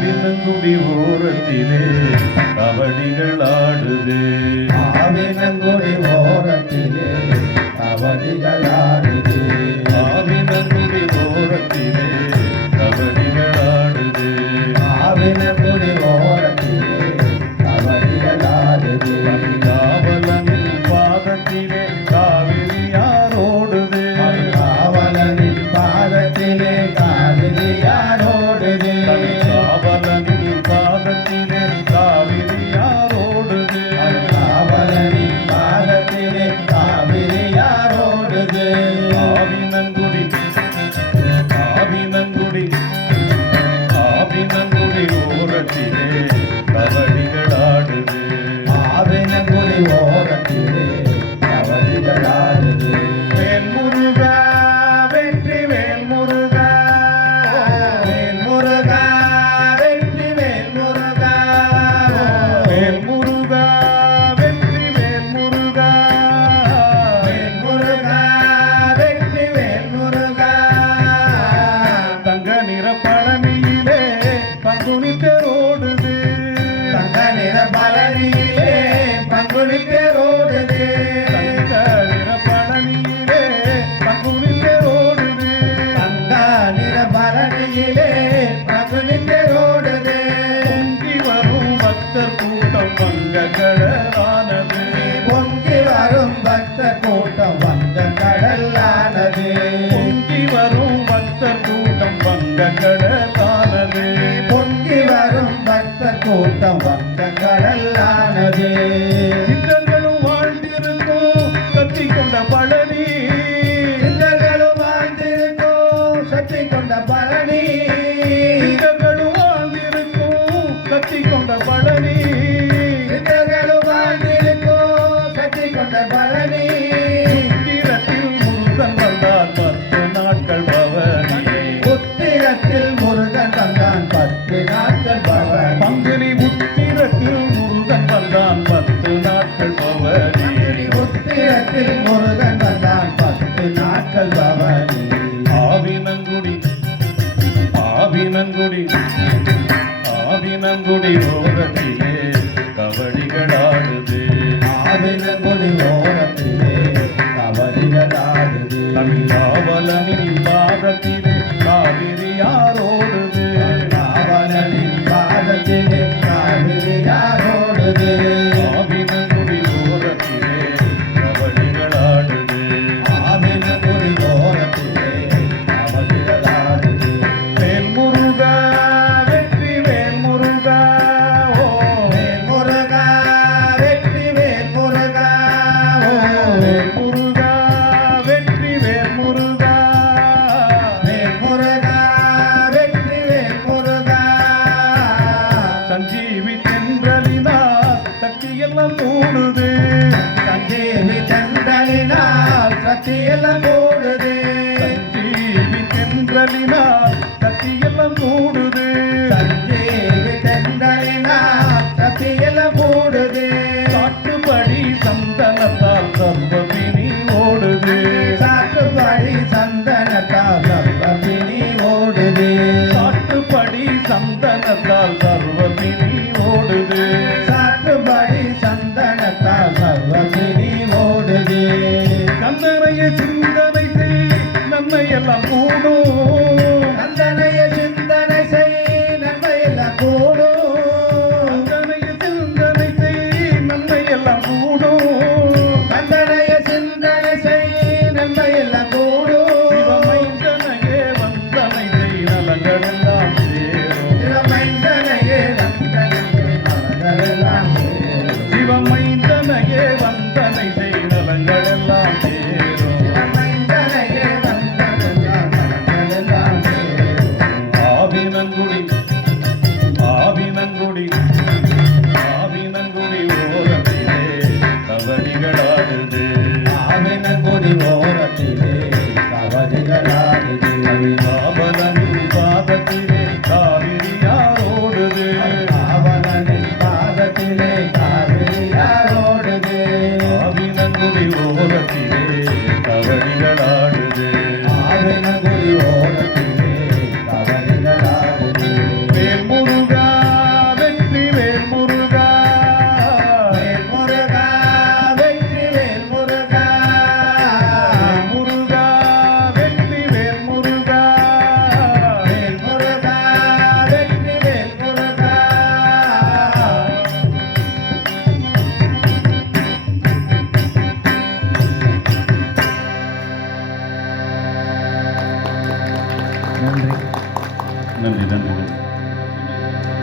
ஆவினங்குடி ஓரத்திலே கபடிகள் ஆடுது. ஆவினங்குடி ஓரத்திலே கபடிகள் ஆடுது. வங்க கடலானது பொங்கி வரும் பக்த கூட்டம் வங்க கடலானது. பொங்கி வரும் பக்த கூட்டம் வங்க கடலானது. பொங்கி வரும் பக்த கூட்டம் வங்க மக்கள் பவனி. ஆவினங்குடி ஆவினங்குடி ஆவினங்குடி ஓரத்திலே கபடிகளாடுது. ஆவினங்குடி ஓரத்திலே கபடிகளாடுது. தமிழ் ஆவலனின் பாதத்திலே சஞ்சீவி தென்றலினா சக்தியெல்லாம் போடுது. சஞ்சீவி தென்றலினா சக்தியெல்லாம் போடுது. சஞ்சீவி தென்றலினா Amen. Yeah.